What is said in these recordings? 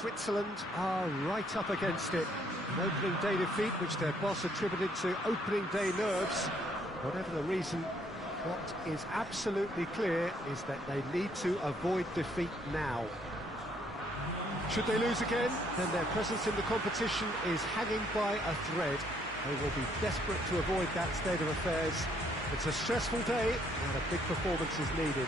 Switzerland are right up against it. An opening day defeat, which their boss attributed to opening day nerves. Whatever the reason, what is absolutely clear is that they need to avoid defeat now. Should they lose again, then their presence in the competition is hanging by a thread. They will be desperate to avoid that state of affairs. It's a stressful day, and a big performance is needed.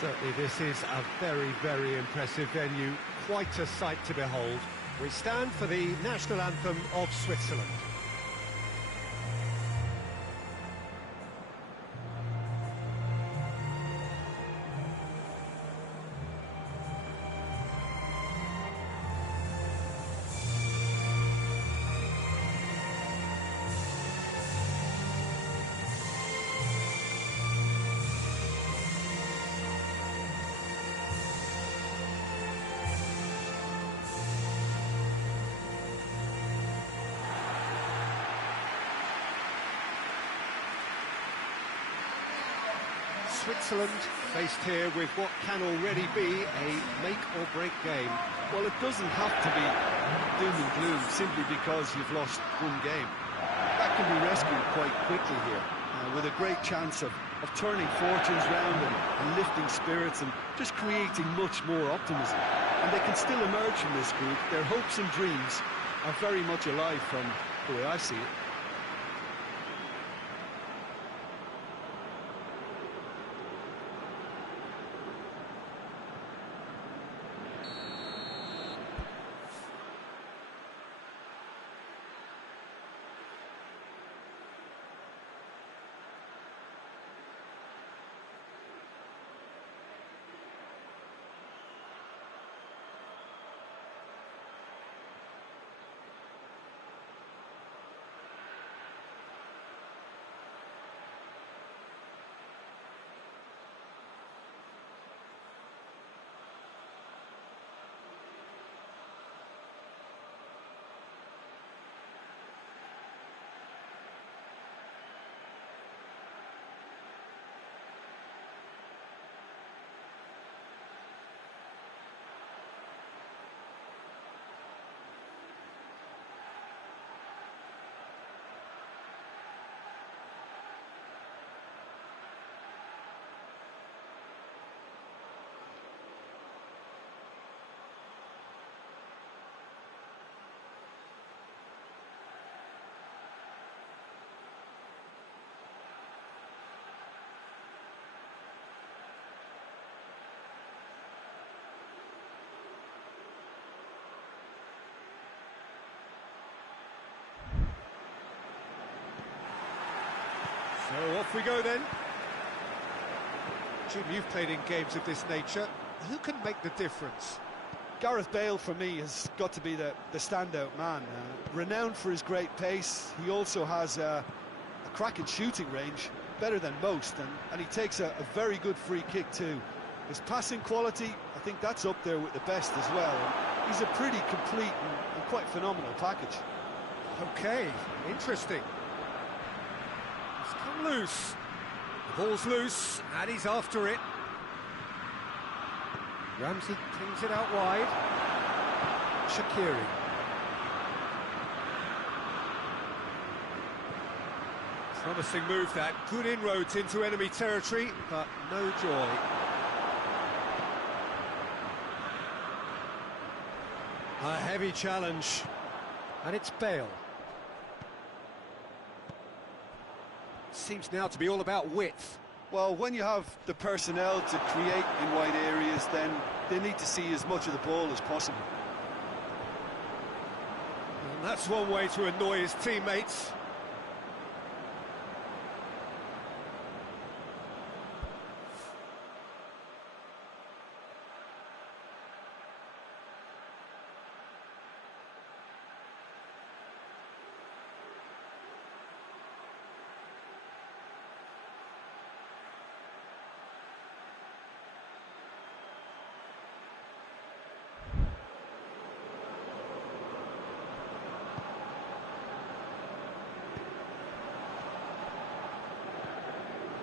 Certainly this is a very, very impressive venue. Quite a sight to behold. We stand for the national anthem of Switzerland. Switzerland faced here with what can already be a make-or-break game. Well, it doesn't have to be doom and gloom simply because you've lost one game. That can be rescued quite quickly here, with a great chance of turning fortunes round and lifting spirits and just creating much more optimism. And they can still emerge from this group. Their hopes and dreams are very much alive from the way I see it. So off we go then. Jim, you've played in games of this nature. Who can make the difference? Gareth Bale, for me, has got to be the standout man. Renowned for his great pace, he also has a cracking shooting range, better than most, and he takes a very good free kick too. His passing quality, I think that's up there with the best as well. And he's a pretty complete and quite phenomenal package. Okay, interesting. He's come loose. The ball's loose, and he's after it. Ramsey cleans it out wide. Shaqiri. Promising move that. Good inroads into enemy territory, but no joy. A heavy challenge. And it's Bale. Seems now to be all about width. Well, when you have the personnel to create in wide areas, then they need to see as much of the ball as possible. And that's one way to annoy his teammates.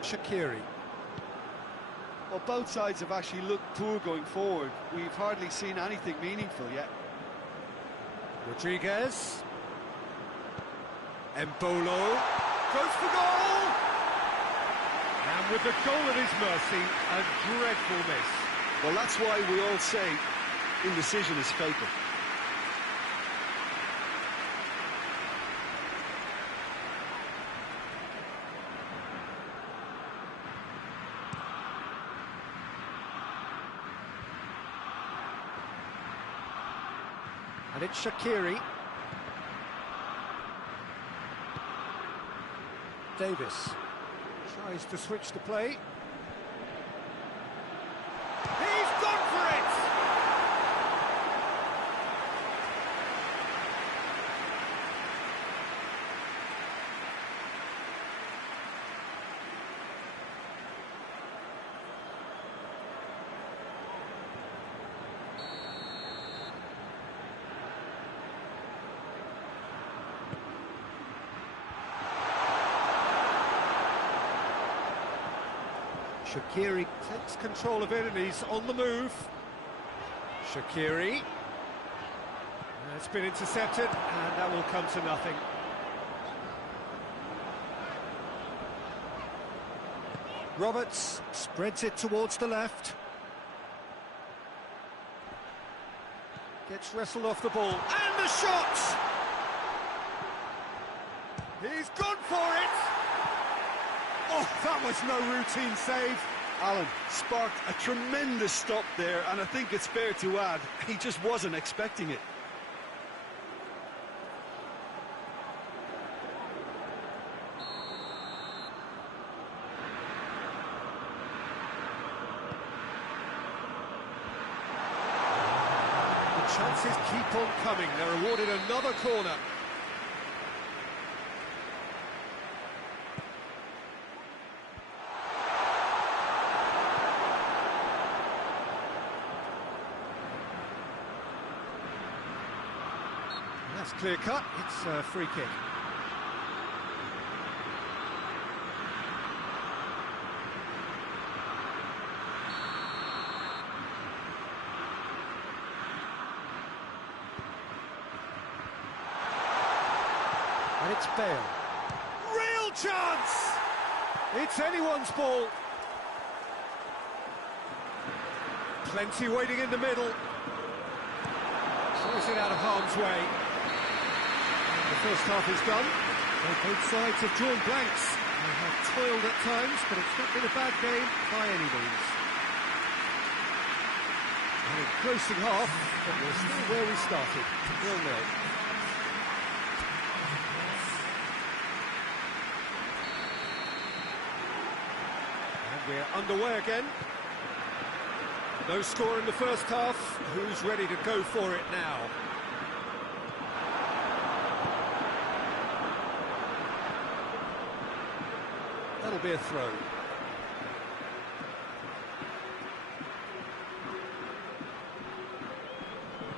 Shaqiri. Well, Well, both sides have actually looked poor going forward. We've hardly seen anything meaningful yet. Rodriguez. Embolo. Goes for goal! And with the goal at his mercy, a dreadful miss. Well, that's why we all say indecision is fatal. And it's Shaqiri. Davis tries to switch the play. He's gone for it! Shaqiri takes control of it and he's on the move. Shaqiri. It's been intercepted and that will come to nothing. Roberts spreads it towards the left. Gets wrestled off the ball. And the shot! He's gone for it! Oh, that was no routine save. Alan sparked a tremendous stop there, and I think it's fair to add, he just wasn't expecting it. The chances keep on coming. They're awarded another corner. That's clear cut, it's a free kick. And it's Bale. Real chance! It's anyone's ball. Plenty waiting in the middle. Throws it out of harm's way. The first half is done. Both sides have drawn blanks. They have toiled at times, but it's not been a bad game by any means. An engrossing half, but we're still where we started, 0-0. And we're underway again. No score in the first half. Who's ready to go for it now? That'll be a throw.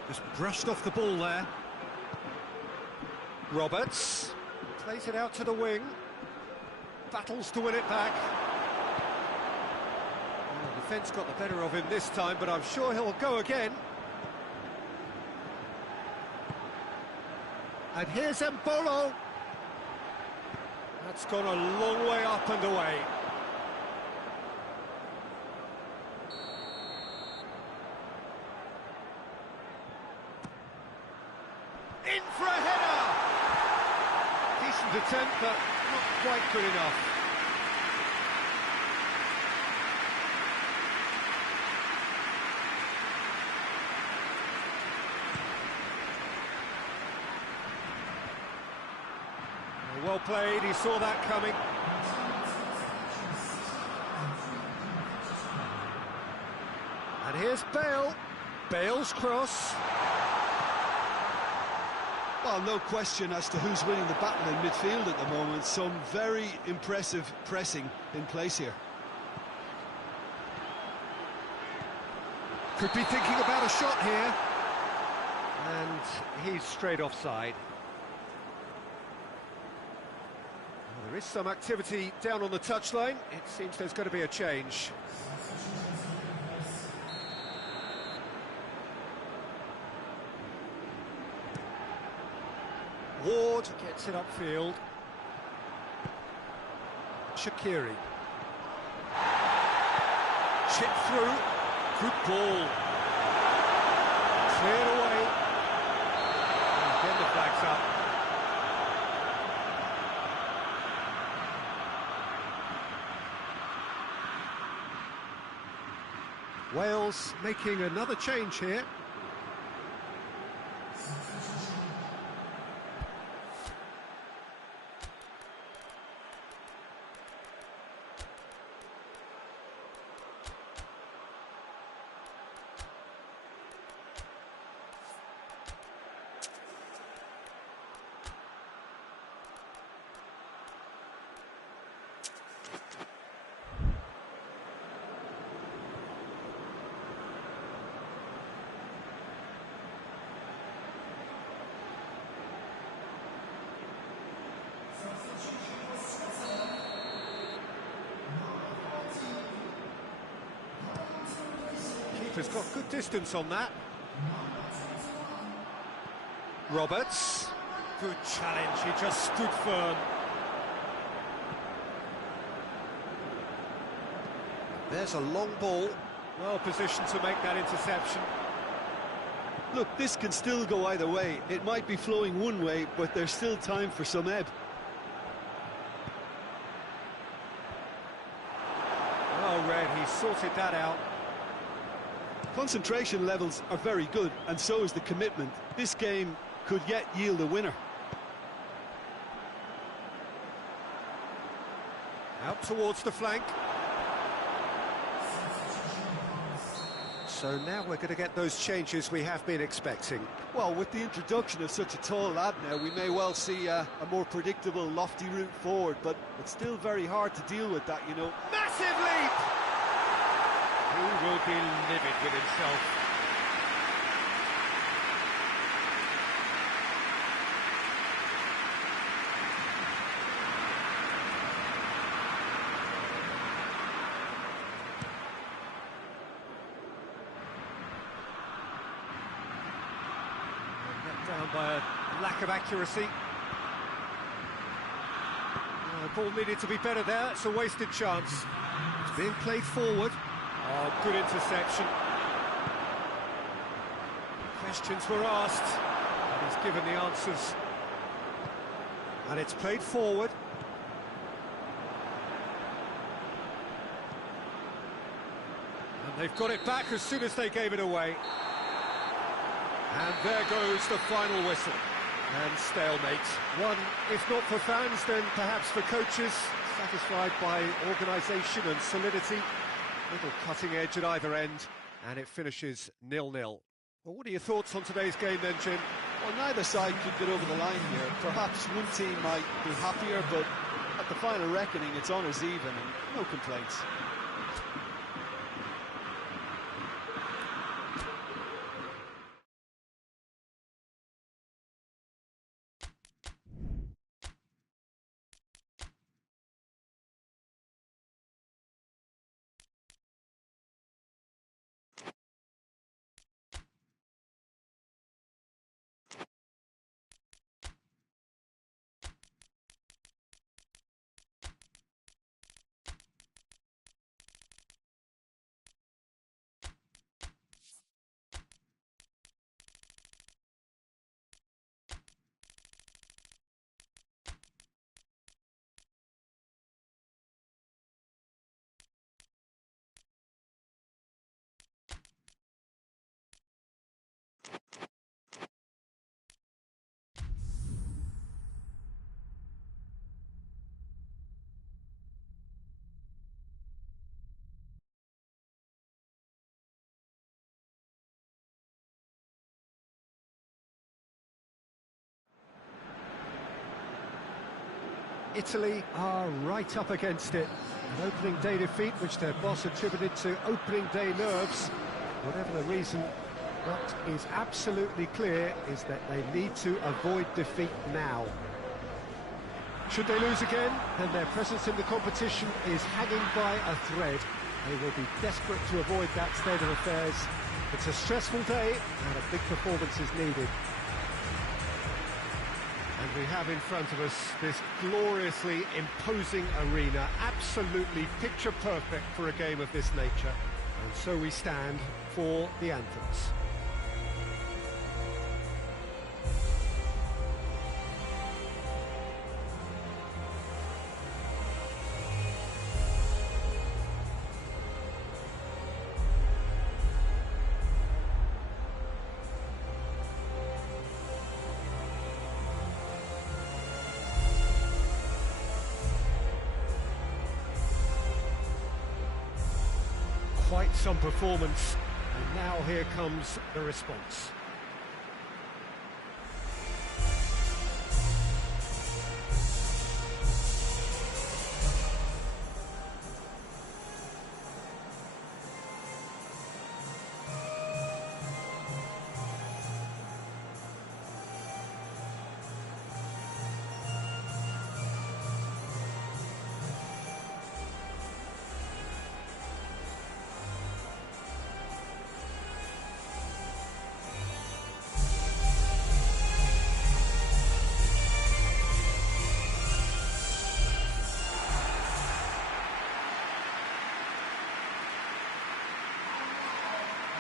Just brushed off the ball there. Roberts plays it out to the wing. Battles to win it back. Well, the defence got the better of him this time, but I'm sure he'll go again. And here's Embolo. That's gone a long way up and away. In for a header! Decent attempt, but not quite good enough. Well played, he saw that coming. And here's Bale. Bale's cross. Well, no question as to who's winning the battle in midfield at the moment. Some very impressive pressing in place here. Could be thinking about a shot here. And he's straight offside. Well, there is some activity down on the touchline. It seems there's going to be a change. Ward gets it upfield. Shaqiri. Chip through. Good ball. Cleared away. Again the flag's up. Wales making another change here. Keeper's got good distance on that. Roberts. Good challenge, he just stood firm. There's a long ball. Well positioned to make that interception. Look, this can still go either way. It might be flowing one way, but there's still time for some ebb. Well read, he sorted that out. Concentration levels are very good, and so is the commitment. This game could yet yield a winner. Out towards the flank. So now we're going to get those changes we have been expecting. Well, with the introduction of such a tall lad now, we may well see a more predictable, lofty route forward, but it's still very hard to deal with that, you know. Massive leap! He will be livid with himself. Down by a lack of accuracy. The ball needed to be better there. It's a wasted chance. It's being played forward. Oh, good interception. Questions were asked, and he's given the answers. And it's played forward. And they've got it back as soon as they gave it away. And there goes the final whistle. And stalemate. One, if not for fans, then perhaps for coaches, satisfied by organisation and solidity. Little cutting edge at either end, and it finishes 0-0. Well, what are your thoughts on today's game then, Jim? Well, neither side could get over the line here. Perhaps one team might be happier, but at the final reckoning, it's honours even, and no complaints. Italy are right up against it. An opening day defeat which their boss attributed to opening day nerves. Whatever the reason, what is absolutely clear is that they need to avoid defeat now. Should they lose again, then their presence in the competition is hanging by a thread. They will be desperate to avoid that state of affairs. It's a stressful day and a big performance is needed. And we have in front of us this gloriously imposing arena, absolutely picture perfect for a game of this nature. And so we stand for the anthems. Quite some performance, and now here comes the response.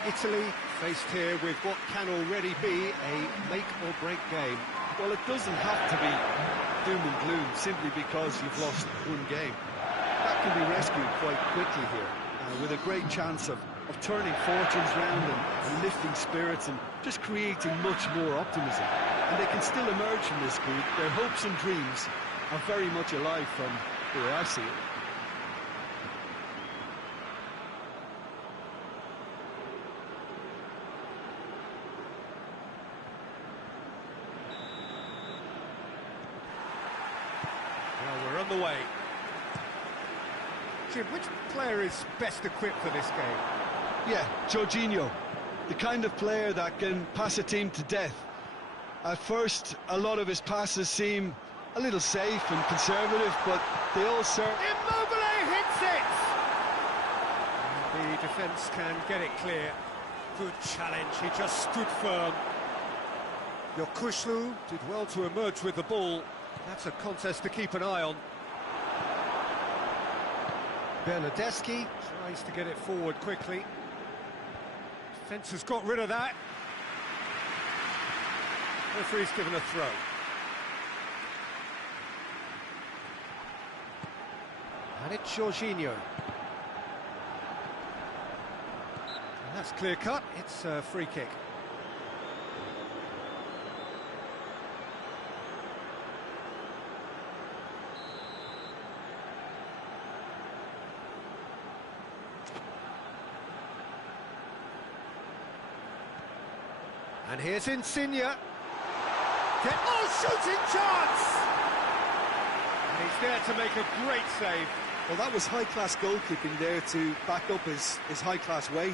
Italy faced here with what can already be a make-or-break game. Well, it doesn't have to be doom and gloom simply because you've lost one game. That can be rescued quite quickly here, with a great chance of turning fortunes round and lifting spirits and just creating much more optimism. And they can still emerge from this group. Their hopes and dreams are very much alive from the way I see it. Well, we're on the way. Jim, which player is best equipped for this game? Yeah, Jorginho, the kind of player that can pass a team to death. At first, a lot of his passes seem a little safe and conservative, but they all serve. Immobile hits it! And the defence can get it clear. Good challenge, he just stood firm. Yokushlu did well to emerge with the ball. That's a contest to keep an eye on. Bernardeschi tries to get it forward quickly. Defence has got rid of that. Referee's given a throw. And it's Jorginho. And that's clear cut, it's a free kick. And here's Insigne. Shooting chance! And he's there to make a great save. Well, that was high-class goalkeeping there to back up his high-class wage.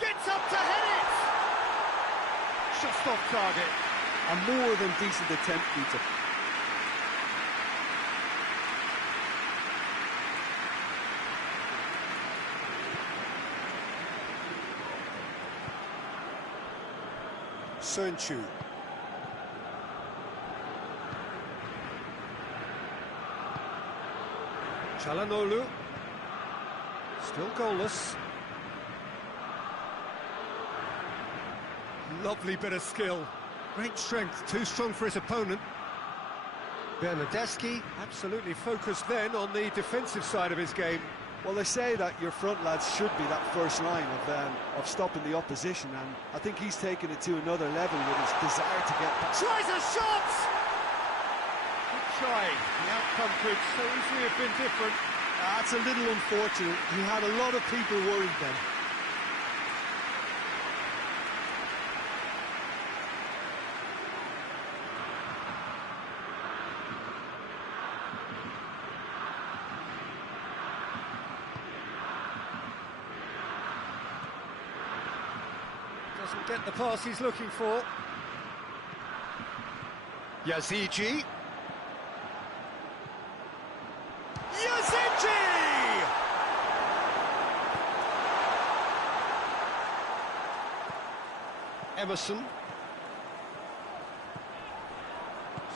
Gets up to head it! Just off target. A more than decent attempt, Peter. Sönchu. Çalhanoğlu. Still goalless. Lovely bit of skill. Great strength, too strong for his opponent. Bernardeschi absolutely focused then on the defensive side of his game. Well, they say that your front lads should be that first line of stopping the opposition, and I think he's taken it to another level with his desire to get back. Tries a shot! Good try. The outcome could so easily have been different. That's a little unfortunate. He had a lot of people worried then. Doesn't get the pass he's looking for. Yazici. Yazici! Emerson.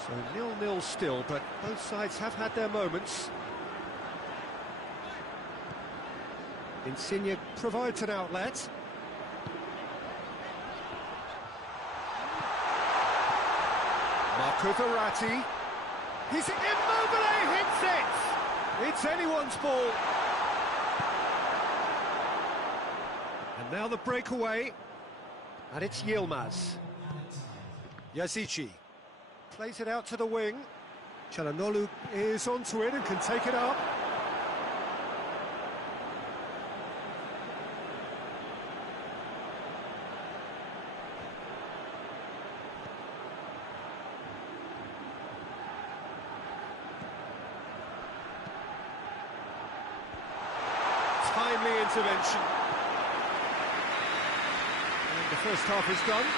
So 0-0 still, but both sides have had their moments. Insigne provides an outlet. Marco Verratti. He's Immobile hits it! It's anyone's ball. And now the breakaway. And it's Yilmaz. Yazici plays it out to the wing. Çalhanoğlu is onto it and can take it up. Timely intervention. And the first half is done.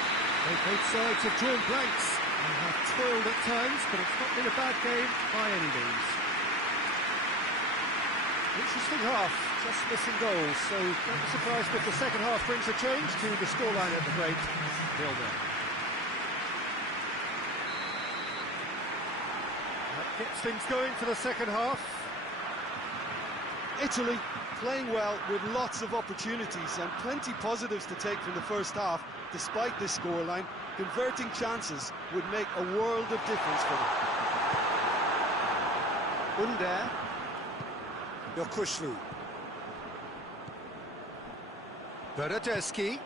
Both sides have drawn blanks and have toiled at times, but it's not been a bad game by any means. Interesting half, just missing goals, so don't be surprised if the second half brings a change to the scoreline at the break. 0-0. That gets things going for the second half. Italy playing well with lots of opportunities and plenty positives to take from the first half. Despite this scoreline, converting chances would make a world of difference for them. Under. Yokushlu. Bernardeschi.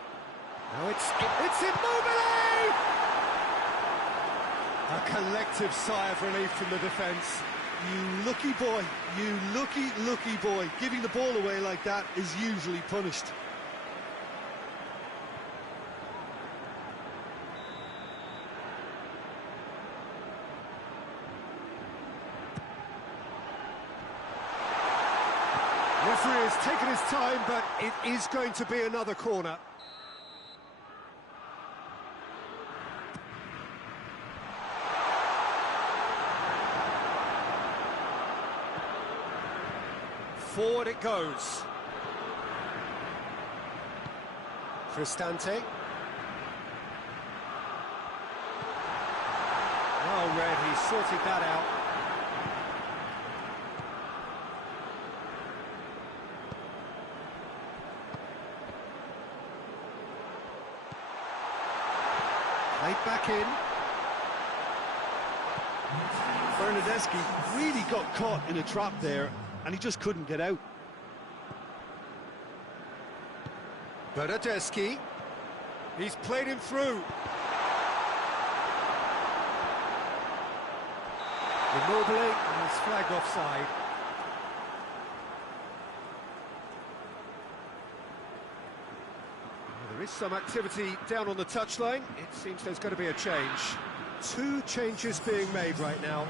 Now it's Immobile! A collective sigh of relief from the defence. You lucky boy, you lucky boy. Giving the ball away like that is usually punished. Referee has taken his time, but it is going to be another corner. Forward it goes. Cristante. Well read, he sorted that out. Played back in. Bernardeschi really got caught in a trap there, and he just couldn't get out. Bernardeschi. He's played him through. Immobile, and he's flagged offside. There is some activity down on the touchline. It seems there's going to be a change. 2 changes being made right now.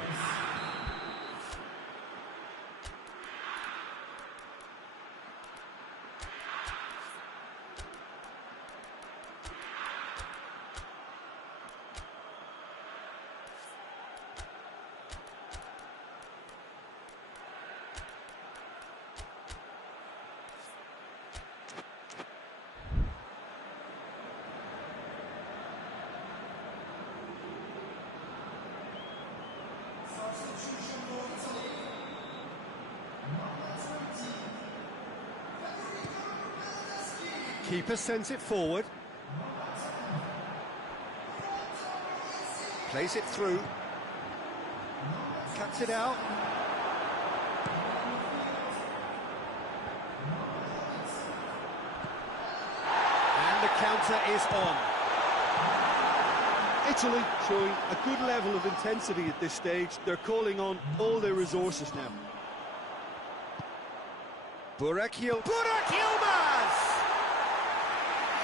Keeper sends it forward. Plays it through. Cuts it out. And the counter is on. Italy showing a good level of intensity at this stage. They're calling on all their resources now. Burak Yilmaz!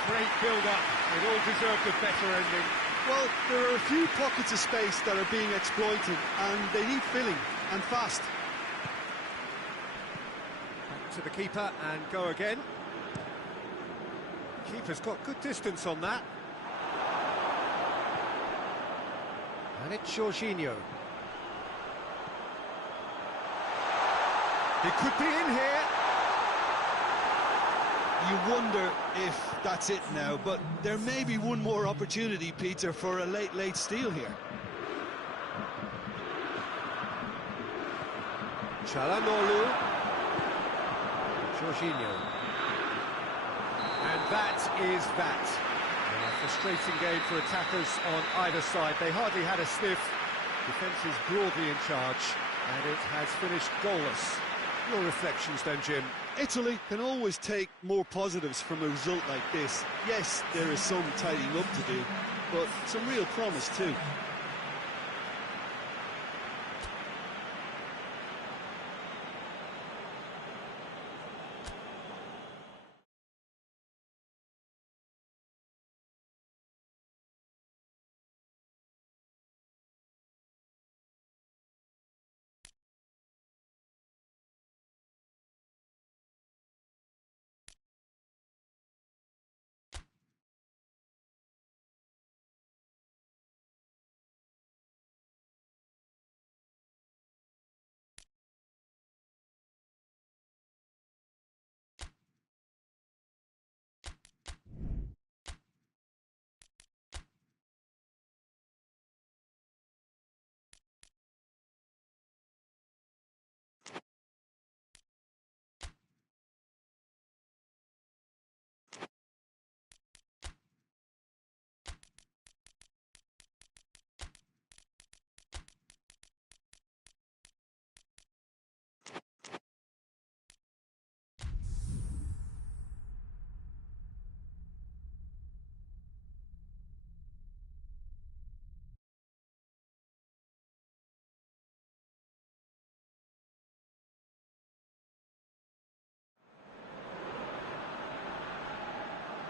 Great build-up. It all deserved a better ending. Well, there are a few pockets of space that are being exploited, and they need filling, and fast. Back to the keeper and go again. Keeper's got good distance on that. And it's Jorginho. He could be in here. you wonder if that's it now, but there may be one more opportunity, Peter, for a late steal here. Çalhanoğlu, Jorginho, and that is that. A frustrating game for attackers on either side. They hardly had a sniff. Defence is broadly in charge, and it has finished goalless. Your reflections then, Jim? Italy can always take more positives from a result like this. Yes, there is some tidying up to do, but some real promise too.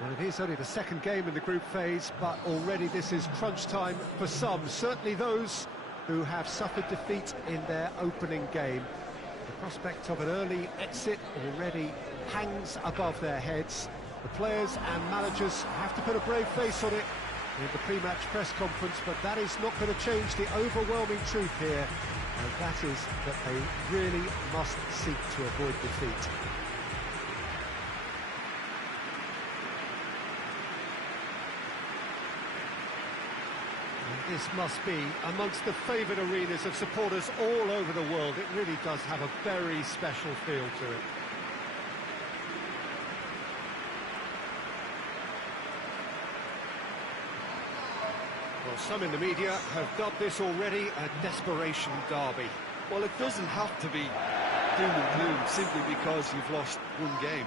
Well, it is only the second game in the group phase, but already this is crunch time for some, certainly those who have suffered defeat in their opening game. The prospect of an early exit already hangs above their heads. The players and managers have to put a brave face on it in the pre-match press conference, but that is not going to change the overwhelming truth here, and that is that they really must seek to avoid defeat. This must be amongst the favoured arenas of supporters all over the world. It really does have a very special feel to it. Well, some in the media have dubbed this already a desperation derby. Well, it doesn't have to be doom and gloom simply because you've lost one game.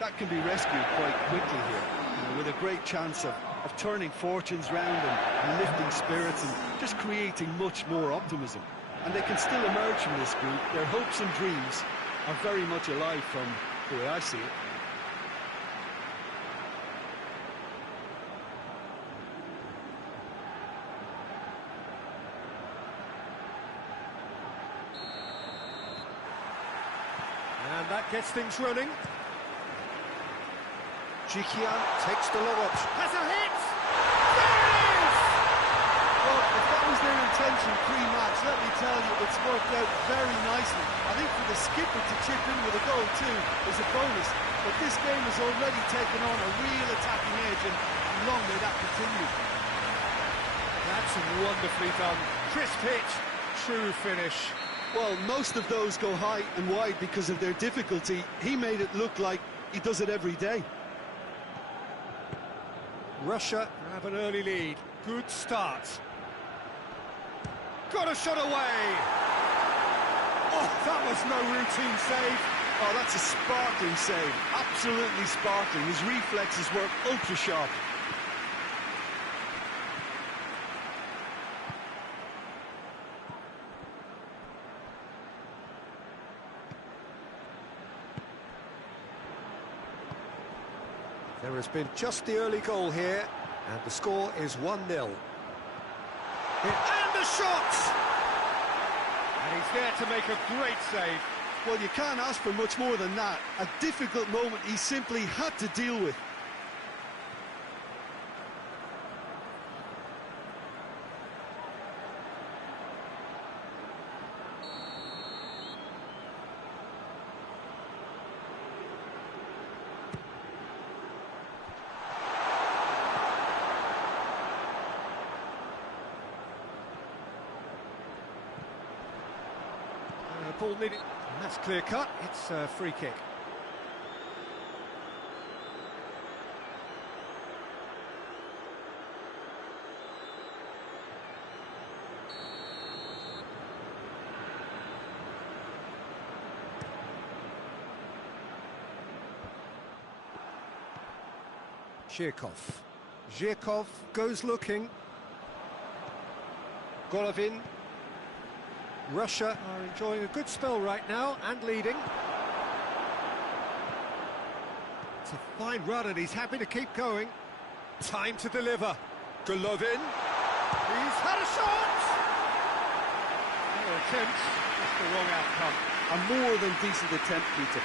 That can be rescued quite quickly here, with a great chance of turning fortunes round and lifting spirits and just creating much more optimism. And they can still emerge from this group. Their hopes and dreams are very much alive from the way I see it. And that gets things running. Jikian takes the long option. Has a hit! There it is! Well, if that was their intention pre-match, let me tell you, it's worked out very nicely. I think for the skipper to chip in with a goal too is a bonus. But this game has already taken on a real attacking edge, and long may that continue. That's wonderfully done. Crisp hit, true finish. Well, most of those go high and wide because of their difficulty. He made it look like he does it every day. Russia have an early lead. Good start. Got a shot away. Oh, that was no routine save. Oh, that's a sparkling save. Absolutely sparkling. His reflexes were ultra sharp. There has been just the early goal here, and the score is 1-0. And the shot! And he's there to make a great save. Well, you can't ask for much more than that. A difficult moment he simply had to deal with. ball needed. And that's clear cut. It's a free kick. Zhirkov goes looking. Golovin. Russia are enjoying a good spell right now and leading. It's a fine run and he's happy to keep going. Time to deliver. Golovin. He's had a shot! No attempt, just the wrong outcome. A more than decent attempt, Peter.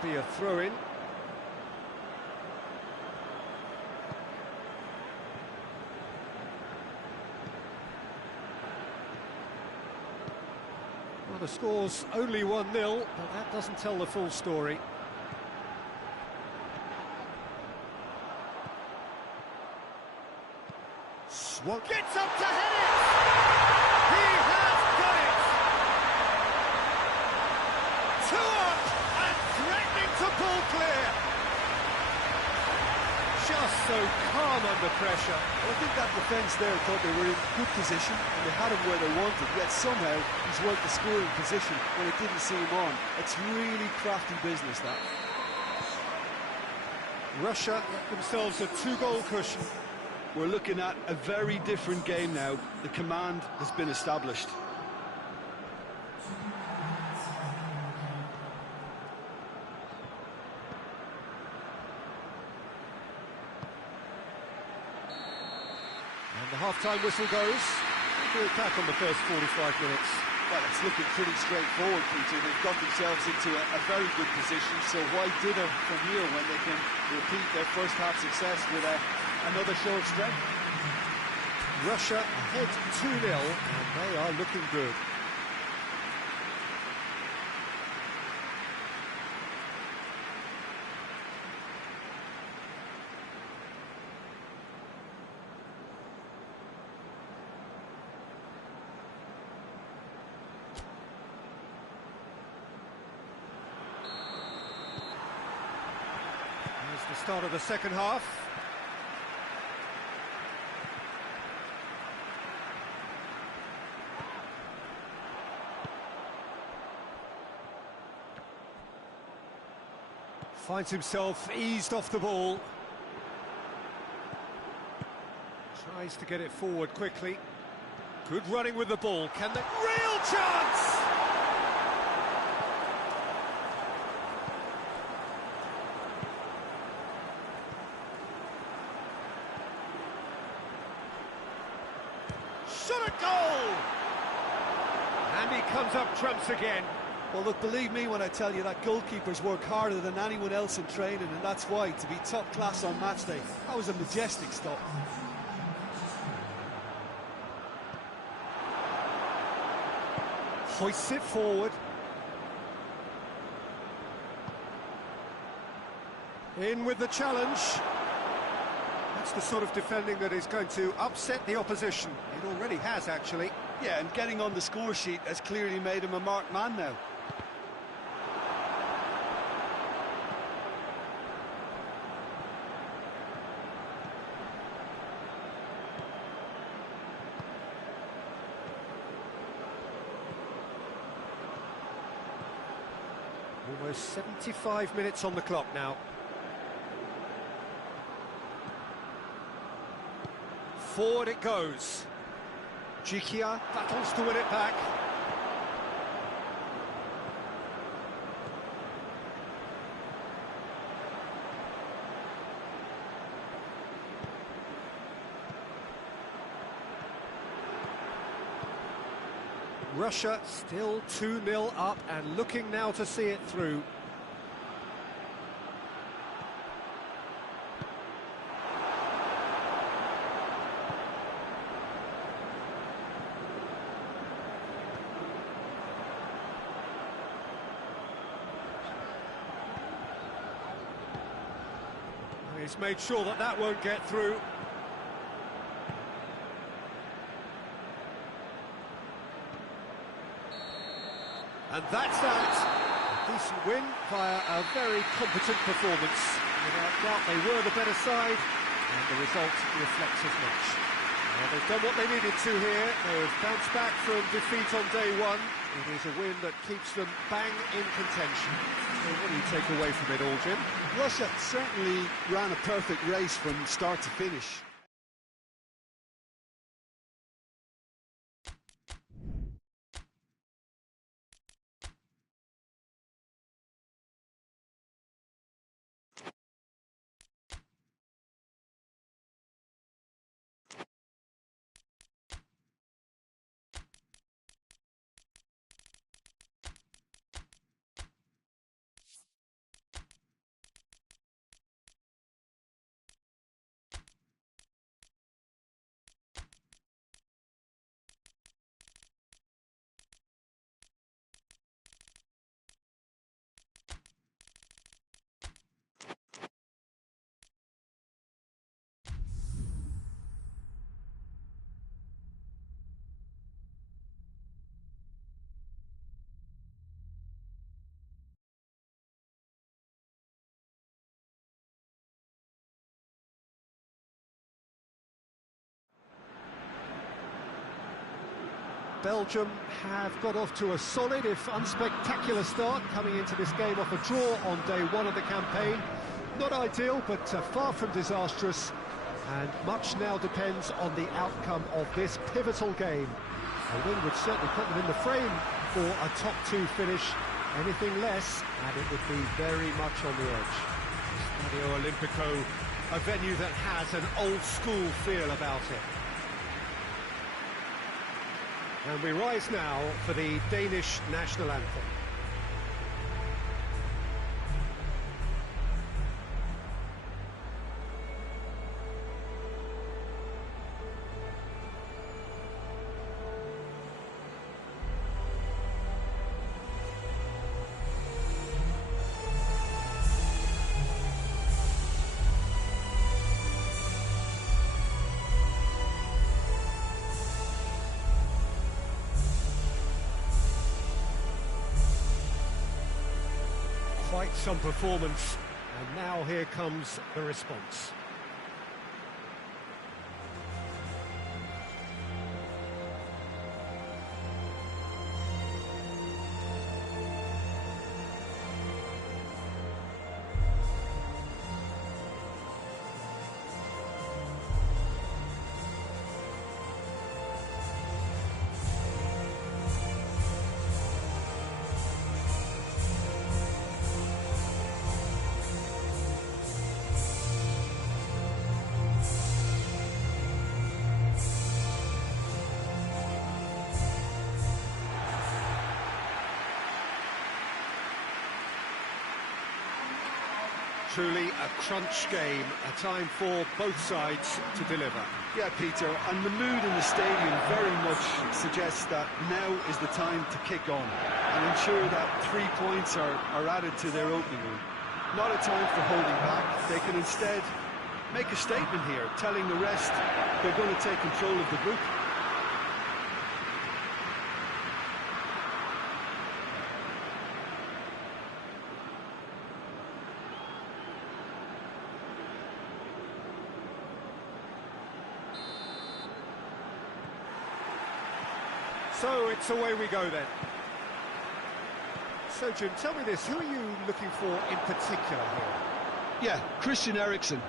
Be a throw-in. Well, the score's only 1-0, but that doesn't tell the full story. Swat gets up to head it! He has done it! 2 up! Threatening to pull clear. Just so calm under pressure. I think that defence there thought they were in good position and they had him where they wanted, yet somehow he's worked the scoring position when it didn't see him on. It's really crafty business, that. Russia get themselves a 2-goal cushion. We're looking at a very different game now. The command has been established. And the half-time whistle goes. We'll do it back on the first 45 minutes. Well, it's looking pretty straightforward, Peter. They've got themselves into a very good position, so why dither from here when they can repeat their first-half success with another show of strength? Russia ahead 2-0, and they are looking good. Here's the start of the second half. Finds himself eased off the ball. Tries to get it forward quickly. Good running with the ball. Can they... Real chance! Shot a goal! And he comes up trumps again. Well, look, believe me when I tell you that goalkeepers work harder than anyone else in training, and that's why, to be top class on match day, that was a majestic stop. Hoists it forward. In with the challenge. That's the sort of defending that is going to upset the opposition. It already has, actually. Yeah, and getting on the score sheet has clearly made him a marked man now. Almost 75 minutes on the clock now. Forward it goes. Jikia battles to win it back. Russia still 2-0 up and looking now to see it through. He's made sure that that won't get through. And that's that. A decent win via a very competent performance. Without doubt, they were the better side, and the result reflects as much. Well, they've done what they needed to here. They've bounced back from defeat on day one. It is a win that keeps them bang in contention. So what do you take away from it all, Jim? Russia certainly ran a perfect race from start to finish. Belgium have got off to a solid, if unspectacular start, coming into this game off a draw on day one of the campaign. Not ideal, but far from disastrous, and much now depends on the outcome of this pivotal game. A win would certainly put them in the frame for a top two finish. Anything less, and it would be very much on the edge. Stadio Olimpico, a venue that has an old-school feel about it. And we rise now for the Danish national anthem. Quite some performance, and now here comes the response. Truly a crunch game, a time for both sides to deliver. Yeah, Peter, and the mood in the stadium very much suggests that now is the time to kick on and ensure that 3 points are added to their opening run. Not a time for holding back. They can instead make a statement here, telling the rest they're going to take control of the group. So it's away we go then. So Jim, tell me this, who are you looking for in particular here? Yeah, Christian Eriksen.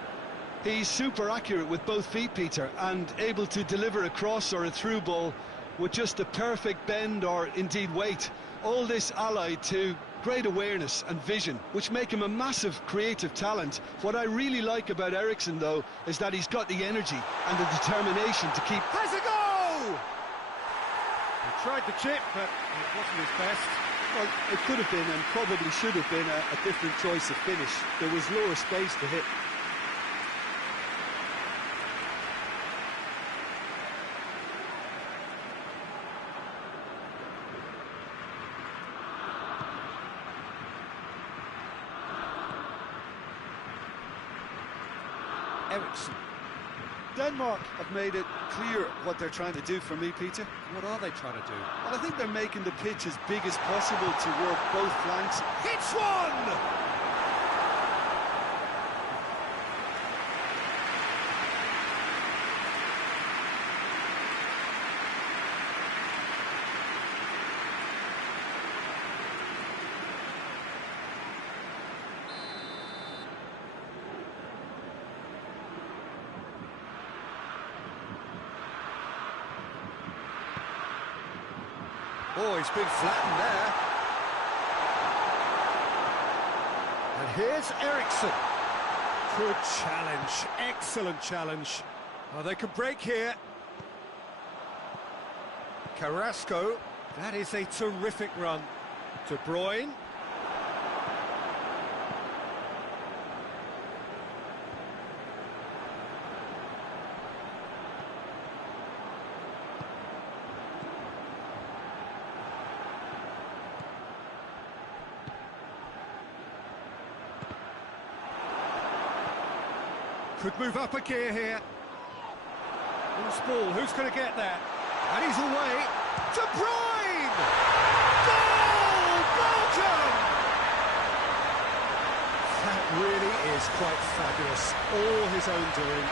He's super accurate with both feet, Peter, and able to deliver a cross or a through ball with just a perfect bend or indeed weight. All this allied to great awareness and vision, which make him a massive creative talent. What I really like about Eriksen, though, is that he's got the energy and the determination to keep... Has a goal! Tried the chip, but it wasn't his best. Well, it could have been and probably should have been a different choice of finish. There was lower space to hit. Ericsson. Denmark have made it clear what they're trying to do for me, Peter. What are they trying to do? Well, I think they're making the pitch as big as possible to work both flanks. Hits one! Oh, he's been flattened there. And here's Ericsson. Good challenge, excellent challenge. Oh, they can break here. Carrasco, that is a terrific run. De Bruyne. Could move up a gear here. Loose ball, who's going to get that? And he's away. De Bruyne! Goal! Belgium! That really is quite fabulous. All his own doing.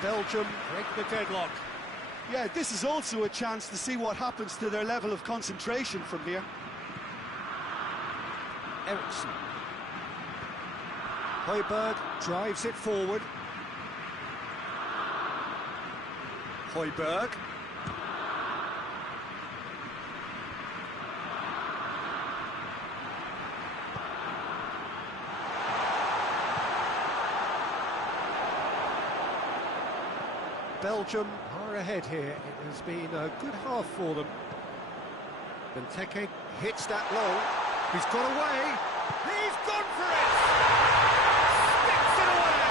Belgium break the deadlock. Yeah, this is also a chance to see what happens to their level of concentration from here. Ericsson. Højbjerg drives it forward. Højbjerg. Belgium are ahead here. It has been a good half for them. Benteke hits that long. He's got away. He's gone for it! Sticks it away!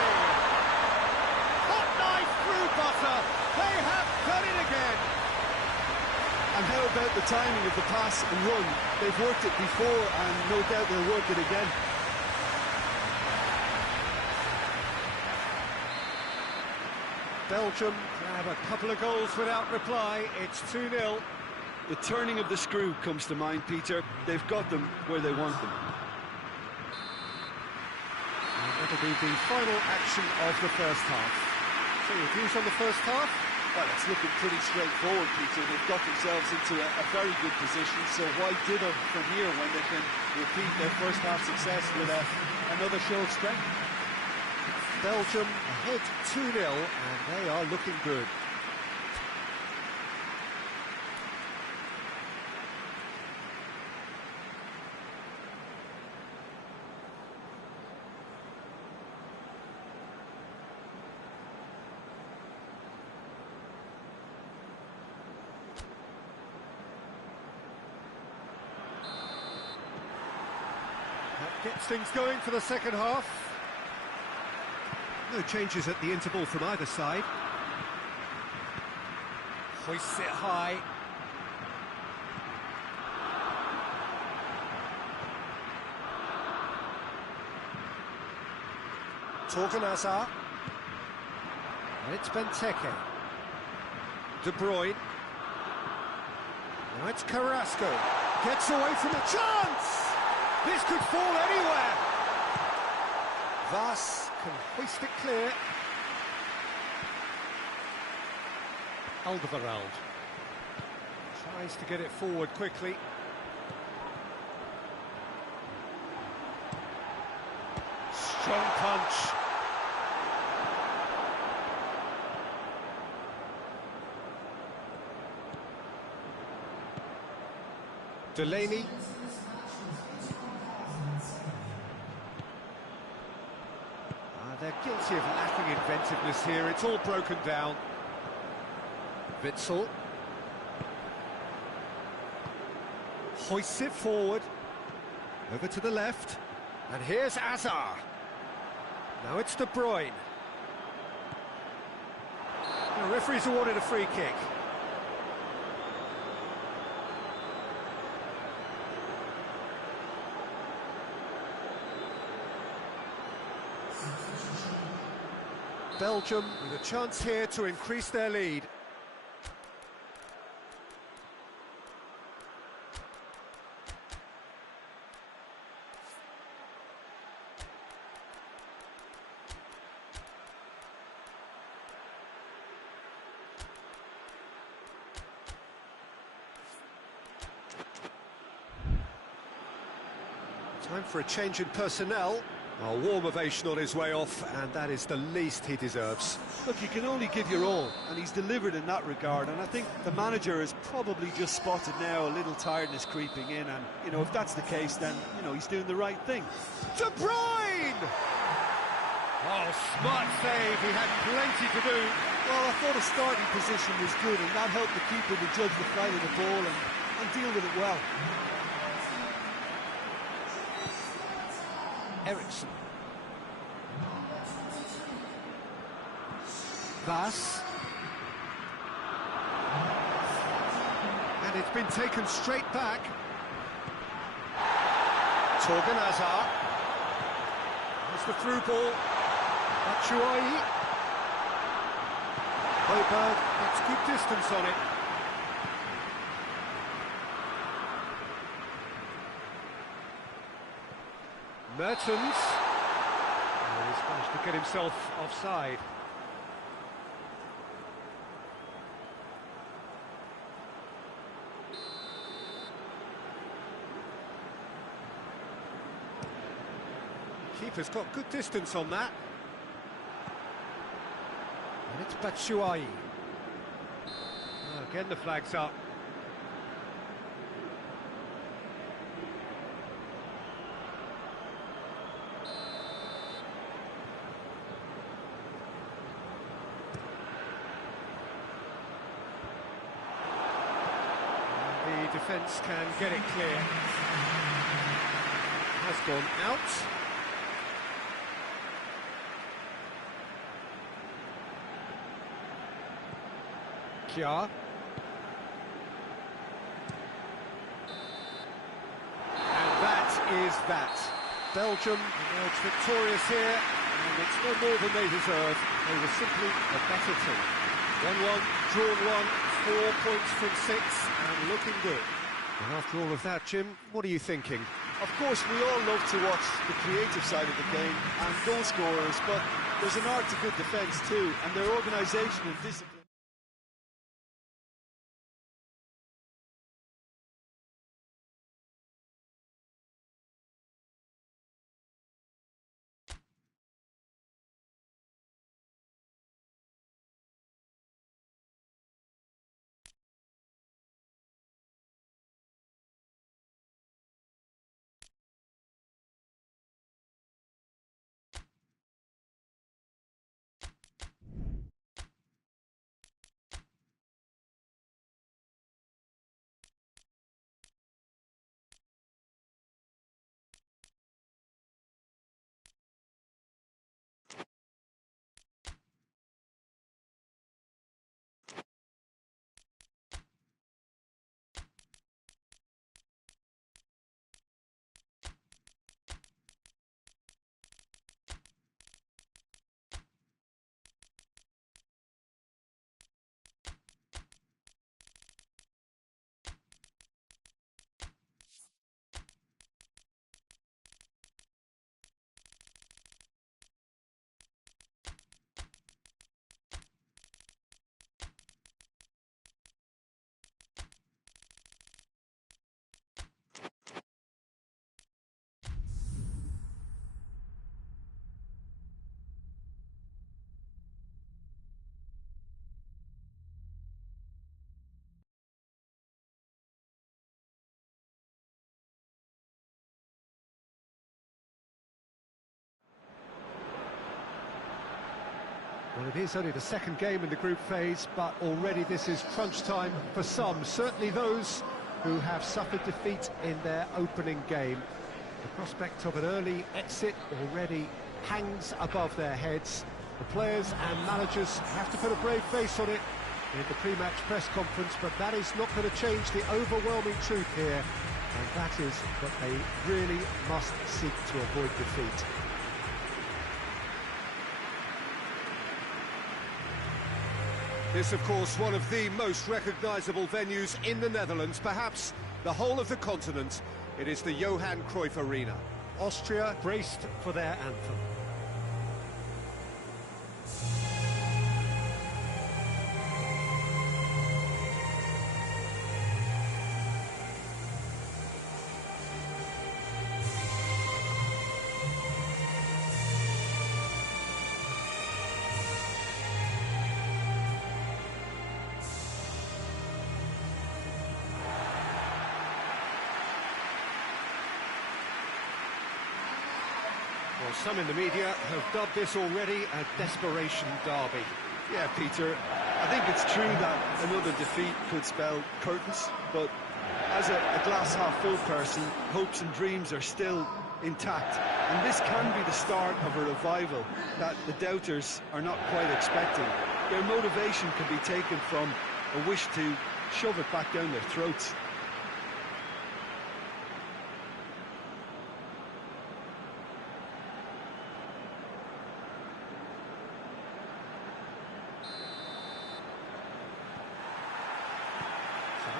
Hot knife through butter. They have done it again. And how about the timing of the pass and run? They've worked it before and no doubt they'll work it again. Belgium have a couple of goals without reply. It's 2-0. The turning of the screw comes to mind, Peter. They've got them where they want them. And that'll be the final action of the first half. So your views on the first half? Well, it's looking pretty straightforward, Peter. They've got themselves into a very good position, so why dither from here when they can repeat their first half success with another show of strength? Belgium ahead 2-0, and they are looking good. That gets things going for the second half. No changes at the interval from either side. Hoists it high. Torgan Hazard. And it's Benteke. De Bruyne. Now it's Carrasco. Gets away from a chance! This could fall anywhere! Vas can hoist it clear. Alderweireld tries to get it forward quickly. Strong punch. Delaney. They're guilty of lacking inventiveness here. It's all broken down. Witsel. Hoists it forward. Over to the left. And here's Azar. Now it's De Bruyne. The referee's awarded a free kick. Belgium with a chance here to increase their lead. Time for a change in personnel. A warm ovation on his way off, and that is the least he deserves. Look, you can only give your all, and he's delivered in that regard, and I think the manager has probably just spotted now a little tiredness creeping in, and, you know, if that's the case, then, you know, he's doing the right thing. De Bruyne! Oh, smart save, he had plenty to do. Well, I thought his starting position was good, and that helped the keeper to judge the flight of the ball and deal with it well. Eriksson. Vass. And it's been taken straight back. Torgan Hazard. There's the through ball. Batshuayi. Højbjerg gets good distance on it. Mertens, oh, he's managed to get himself offside. Keeper's got good distance on that. And it's Batshuayi. Oh, again the flag's up. The defence can get it clear. Has gone out. Kjaer. And that is that. Belgium emerged victorious here, and it's no more than they deserve. They were simply a better team. 1-1, drawn 1, 4 points from 6, and looking good. And after all of that, Jim, what are you thinking? Of course, we all love to watch the creative side of the game and goal scorers, but there's an art to good defence too, and their organisation and discipline. Well, it is only the second game in the group phase, but already this is crunch time for some, certainly those who have suffered defeat in their opening game. The prospect of an early exit already hangs above their heads. The players and managers have to put a brave face on it in the pre-match press conference, but that is not going to change the overwhelming truth here, and that is that they really must seek to avoid defeat. This, of course, one of the most recognisable venues in the Netherlands, perhaps the whole of the continent. It is the Johan Cruyff Arena. Austria braced for their anthem. Well, some in the media have dubbed this already a desperation derby. Yeah, Peter, I think it's true that another defeat could spell curtains, but as a glass-half-full person, hopes and dreams are still intact, and this can be the start of a revival that the doubters are not quite expecting. Their motivation can be taken from a wish to shove it back down their throats.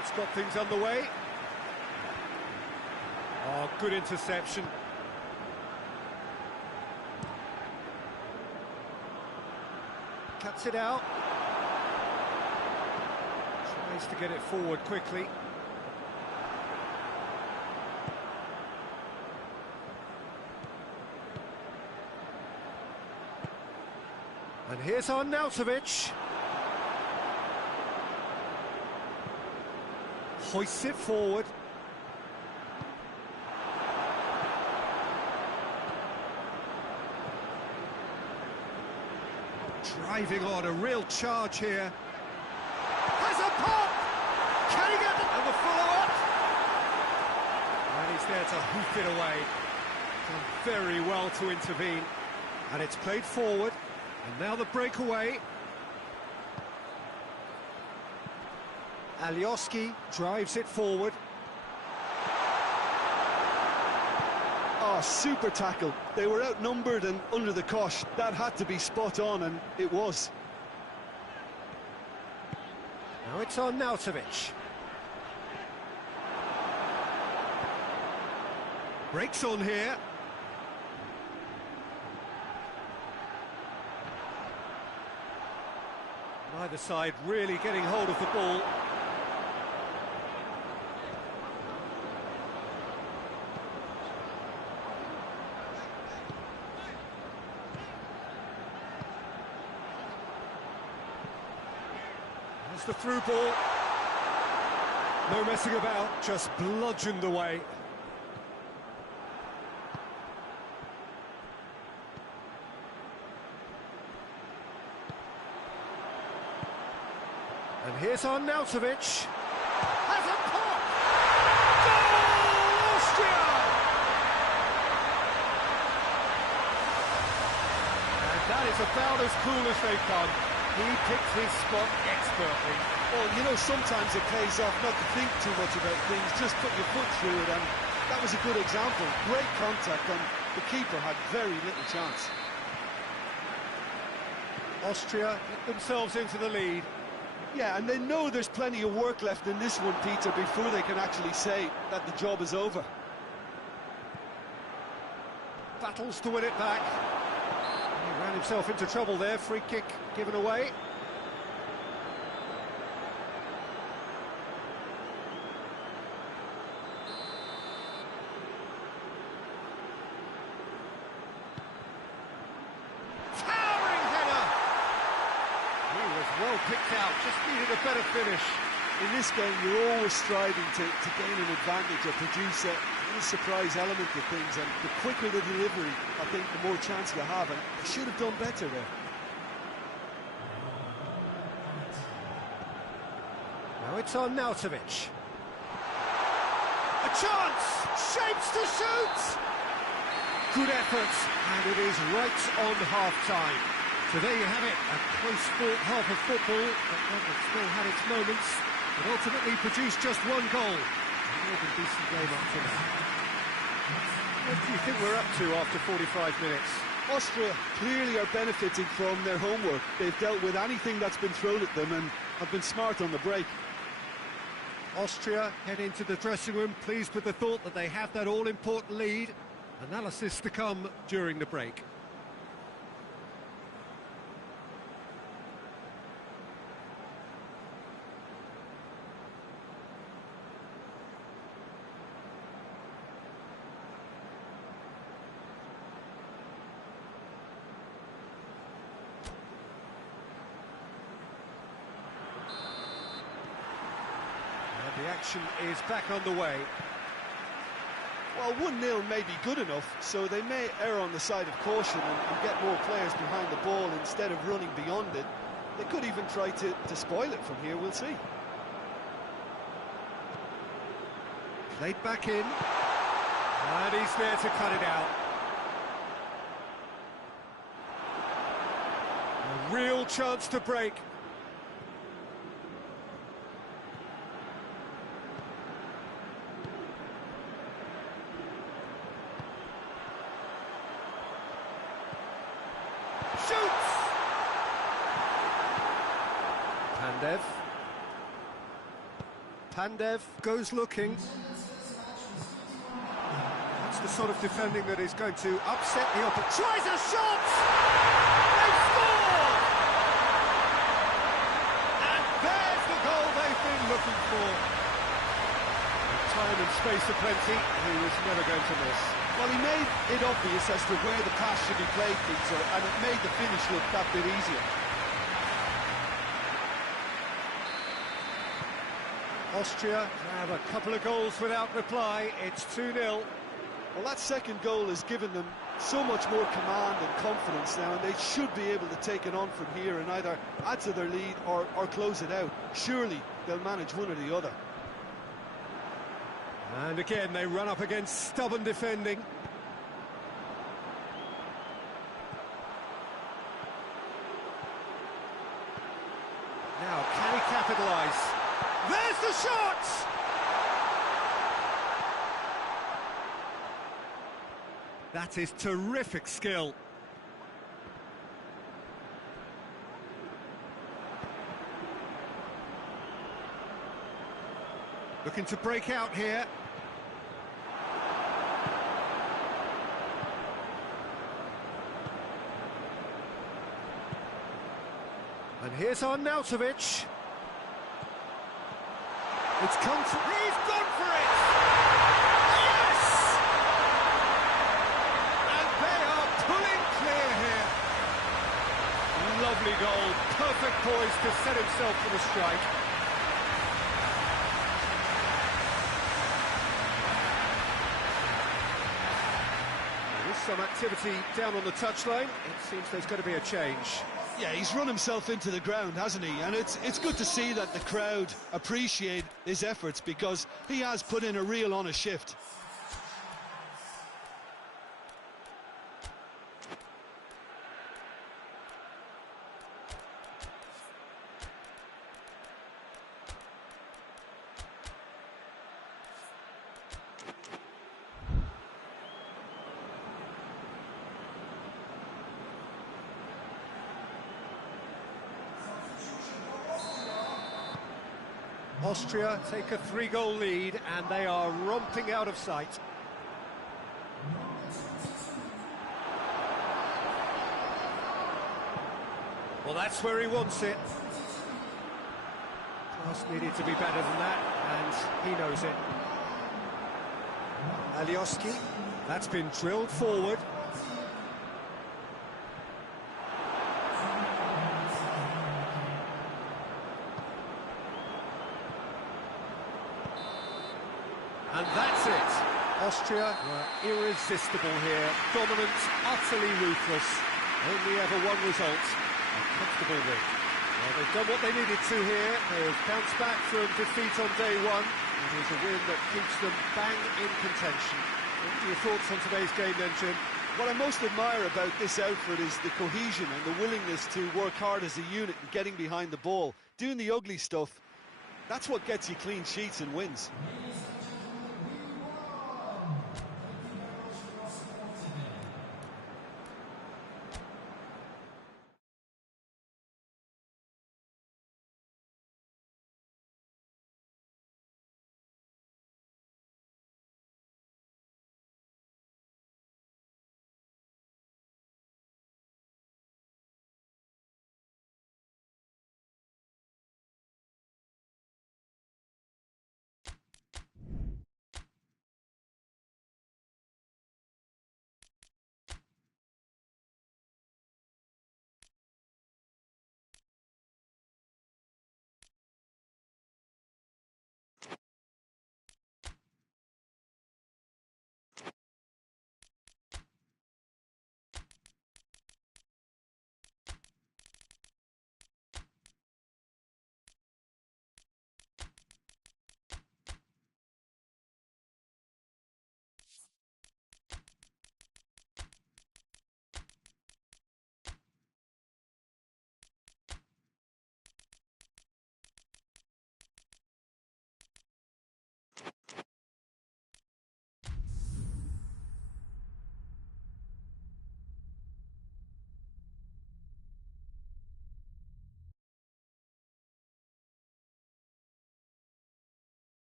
It's got things underway. Oh, good interception. Cuts it out. Tries to get it forward quickly. And here's Arnautovic. Hoists it forward. Driving on, a real charge here. Has a pop! Can he get it? And the follow-up! And he's there to hoof it away. Done very well to intervene. And it's played forward. And now the breakaway. Alioski drives it forward. Oh, super tackle. They were outnumbered and under the cosh. That had to be spot on, and it was. Now it's on Arnautovic. Breaks on here. Neither side really getting hold of the ball. There's the through ball. No messing about, just bludgeoned away. And here's Arnautovic. Has a pop! Goal, Austria! And that is about as cool as they come. He picked his spot expertly. Well, you know, sometimes it pays off not to think too much about things, just put your foot through it, and that was a good example. Great contact, and the keeper had very little chance. Austria get themselves into the lead. Yeah, and they know there's plenty of work left in this one, Peter, before they can actually say that the job is over. Battles to win it back. He ran himself into trouble there, free kick given away. Well picked out, just needed a better finish. In this game, you're always striving to gain an advantage or produce a little surprise element to things, and the quicker the delivery, I think, the more chance you have, and they should have done better there. Now it's on Nautovic. A chance! Shapes to shoot! Good effort, and it is right on half-time. So there you have it, a close-fought half of football, but one that still had its moments, but ultimately produced just one goal. A more than decent game up to now. What do you think we're up to after 45 minutes? Austria clearly are benefiting from their homework. They've dealt with anything that's been thrown at them and have been smart on the break. Austria head into the dressing room pleased with the thought that they have that all-important lead. Analysis to come during the break. The action is back on the way. Well, 1-0 may be good enough, so they may err on the side of caution and get more players behind the ball instead of running beyond it. They could even try to spoil it from here, we'll see. Played back in, and he's there to cut it out. A real chance to break. Shoots! Pandev goes looking. That's the sort of defending that is going to upset the opponent. Tries a shot! They score! And there's the goal they've been looking for. Time and space aplenty, he was never going to miss. Well, he made it obvious as to where the pass should be played, Peter, and it made the finish look that bit easier. Austria have a couple of goals without reply. It's 2-0. Well, that second goal has given them so much more command and confidence now, and they should be able to take it on from here and either add to their lead or close it out. Surely they'll manage one or the other. And again, they run up against stubborn defending. Now, can he capitalise? There's the shot! That is terrific skill. Looking to break out here. And here's Arnautovic. It's come to... He's gone for it! Yes! And they are pulling clear here. Lovely goal. Perfect poise to set himself for the strike. There is some activity down on the touchline. It seems there's going to be a change. Yeah, he's run himself into the ground, hasn't he? And it's good to see that the crowd appreciate his efforts because he has put in a real honest shift. Austria take a 3-goal lead and they are romping out of sight. Well, that's where he wants it. Pass needed to be better than that, and he knows it. Alioski, that's been drilled forward. And that's it. Austria were irresistible here. Dominant, utterly ruthless. Only ever one result. A comfortable win. Well, they've done what they needed to here. They've bounced back from defeat on day one. It is a win that keeps them bang in contention. What are your thoughts on today's game then, Jim? What I most admire about this outfit is the cohesion and the willingness to work hard as a unit and getting behind the ball. Doing the ugly stuff, that's what gets you clean sheets and wins.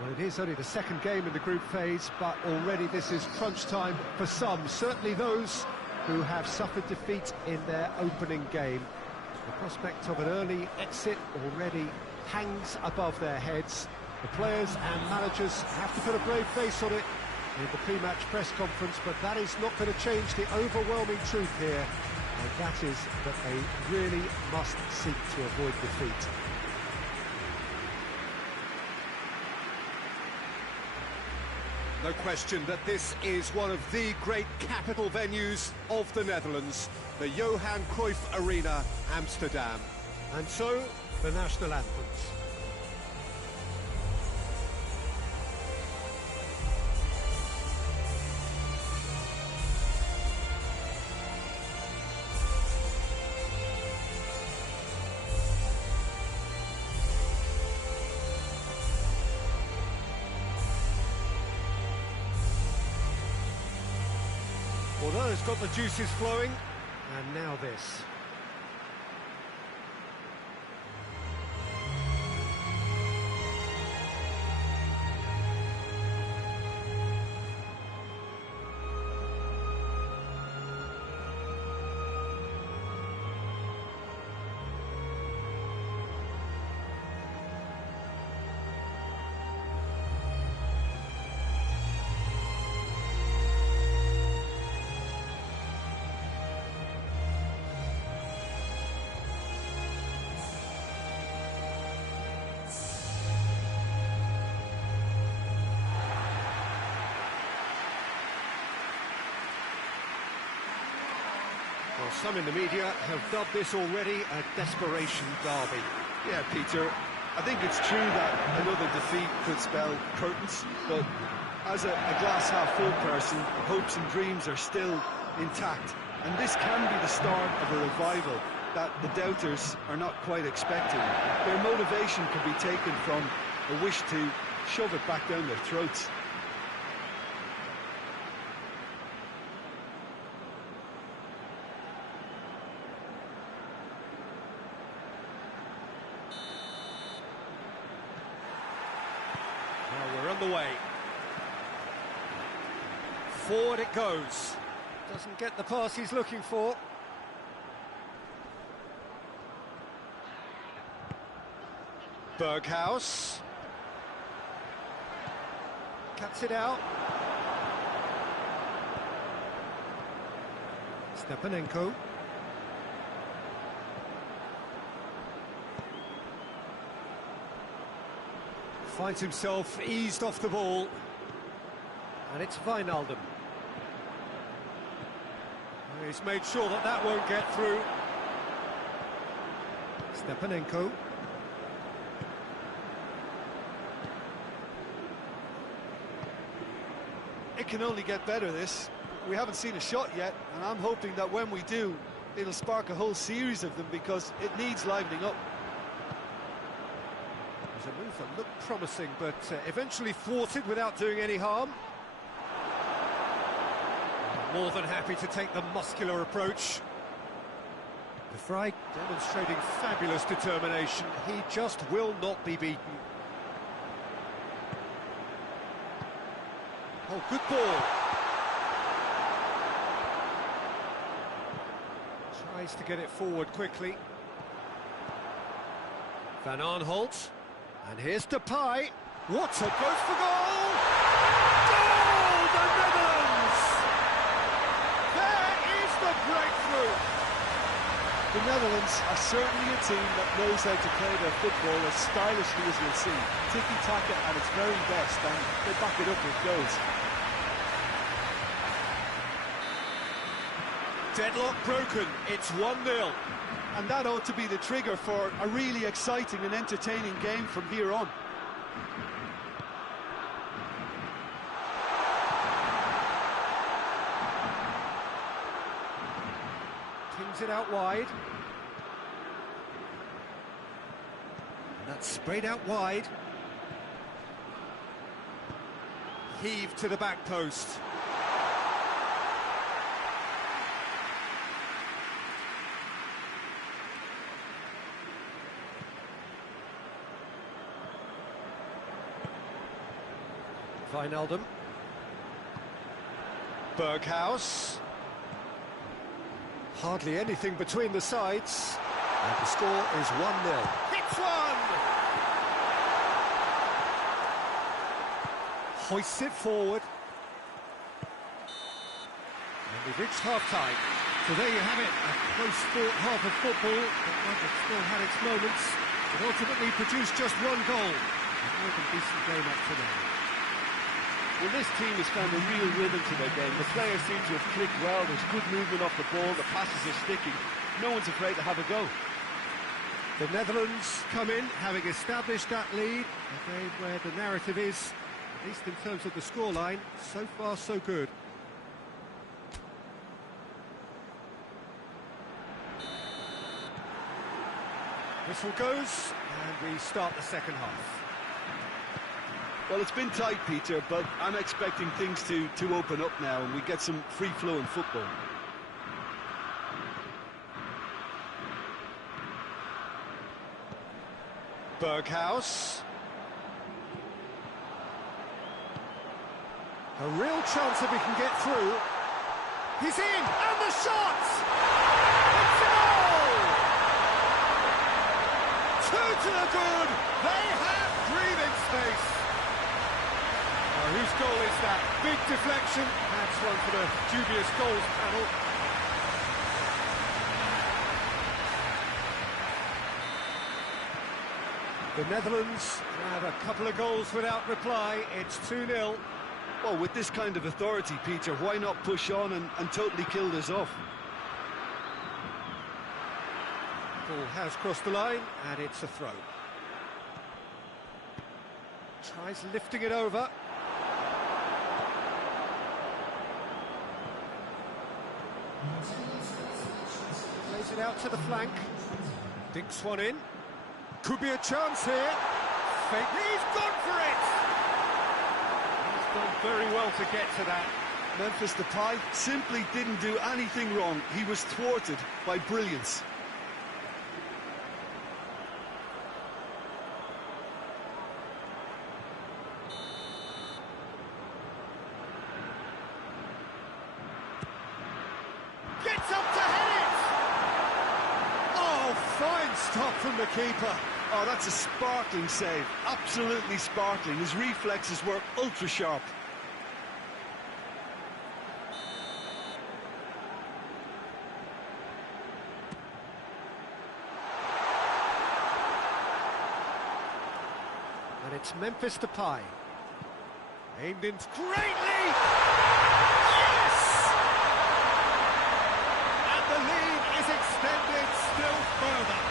Well, it is only the second game in the group phase, but already this is crunch time for some, certainly those who have suffered defeat in their opening game. The prospect of an early exit already hangs above their heads. The players and managers have to put a brave face on it in the pre-match press conference, but that is not going to change the overwhelming truth here, and that is that they really must seek to avoid defeat. No question that this is one of the great capital venues of the Netherlands, the Johan Cruyff Arena, Amsterdam. And so, the national anthems. Well, that has got the juices flowing, and now this. Well, some in the media have dubbed this already a desperation derby. Yeah, Peter, I think it's true that another defeat could spell curtains, but as a glass-half-full person, hopes and dreams are still intact, and this can be the start of a revival that the doubters are not quite expecting. Their motivation can be taken from a wish to shove it back down their throats. Well, we're on the way. Forward it goes. Doesn't get the pass he's looking for. Berghaus. Cuts it out. Stepanenko. Finds himself eased off the ball. And it's Wijnaldum. he's made sure that that won't get through. Stepanenko. It can only get better, this. We haven't seen a shot yet, and I'm hoping that when we do, it'll spark a whole series of them, because it needs livening up. It was a move that looked promising, but eventually thwarted without doing any harm. More than happy to take the muscular approach. De Vrij demonstrating fabulous determination. He just will not be beaten. Oh, good ball. Tries to get it forward quickly. Van Aanholt. And here's Depay. What a goes for goal! Goal! The Netherlands! There is the breakthrough! The Netherlands are certainly a team that knows how to play their football as stylishly as we'll see. Tiki-taka at its very best, and they back it up with goals. Deadlock broken, it's 1-0. And that ought to be the trigger for a really exciting and entertaining game from here on. Pings it out wide. And that's sprayed out wide. Heaved to the back post. Wijnaldum. Berghuis. Hardly anything between the sides. And the score is 1-0. Hits one! Hoists it forward. And we've reached half-time. So there you have it, a close-fought half of football, but one that still had its moments. It ultimately produced just one goal. A more than decent game up to now. Well, this team has found a real rhythm to their game. The players seem to have clicked well. There's good movement off the ball. The passes are sticking. No one's afraid to have a go. The Netherlands come in, having established that lead. A game where the narrative is, at least in terms of the scoreline, so far so good. Whistle goes, and we start the second half. Well, it's been tight, Peter, but I'm expecting things to open up now and we get some free-flowing football. Berghuis. A real chance if he can get through. He's in, and the shot! It's a goal! 2 to the good. They have breathing space. Whose goal is that? Big deflection. That's one for the dubious goals panel. The Netherlands have a couple of goals without reply. It's 2-0. Well, with this kind of authority, Peter, why not push on and totally kill this off? Ball has crossed the line, and it's a throw. Tries lifting it over. Plays it out to the flank. Dinks one in. Could be a chance here. Fake. He's gone for it! He's done very well to get to that. Memphis Depay simply didn't do anything wrong. He was thwarted by brilliance. Gets up to head it! Oh, fine stop from the keeper. Oh, that's a sparkling save. Absolutely sparkling. His reflexes were ultra sharp. And it's Memphis Depay. Aimed in greatly! Yes! extended still further.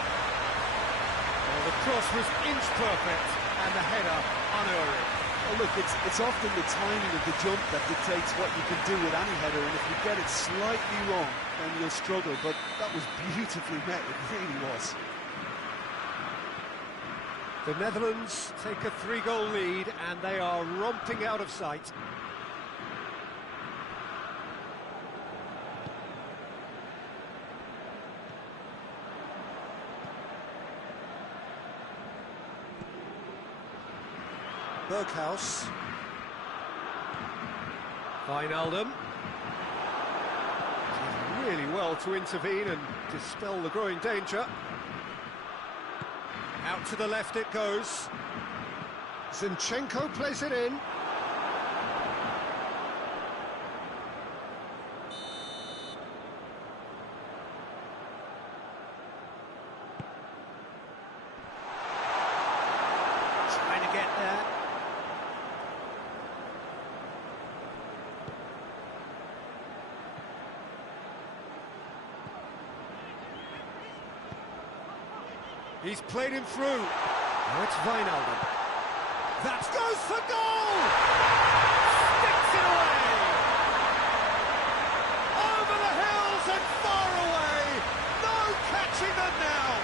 Well, the cross was inch perfect, and the header unerring. Well, look, it's often the timing of the jump that dictates what you can do with any header, and if you get it slightly wrong, then you'll struggle, but that was beautifully met, it really was. The Netherlands take a 3-goal lead, and they are romping out of sight. Berghaus. Wijnaldum. Did really well to intervene and dispel the growing danger. Out to the left it goes. Zinchenko plays it in. Trying to get there. He's played him through. Now it's Wijnaldum. That goes for goal! Sticks it away! Over the hills and far away! No catching them now!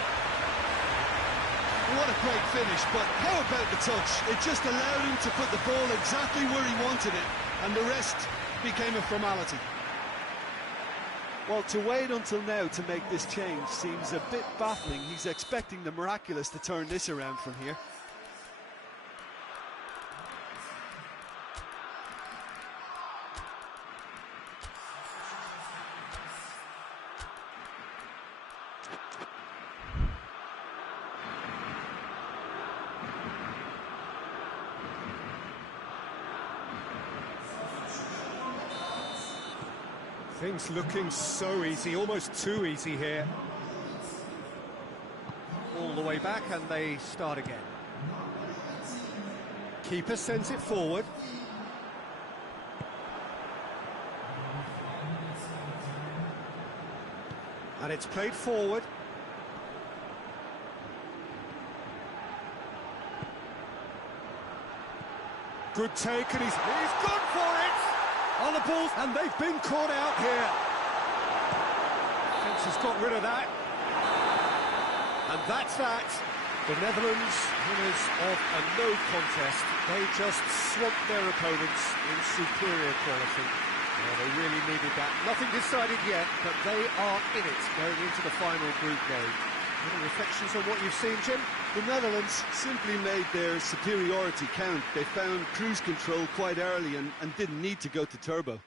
What a great finish, but how about the touch? It just allowed him to put the ball exactly where he wanted it, and the rest became a formality. Well, to wait until now to make this change seems a bit baffling. He's expecting the miraculous to turn this around from here. Things looking so easy, almost too easy here. All the way back and they start again. Keeper sends it forward. And it's played forward. Good take, and he's gone for it! On the ball, and they've been caught out here. Defence has got rid of that. And that's that. The Netherlands, winners of a no contest. They just swamped their opponents in superior quality. Well, they really needed that. Nothing decided yet, but they are in it going into the final group game. Any reflections on what you've seen, Jim? The Netherlands simply made their superiority count. They found cruise control quite early and didn't need to go to turbo.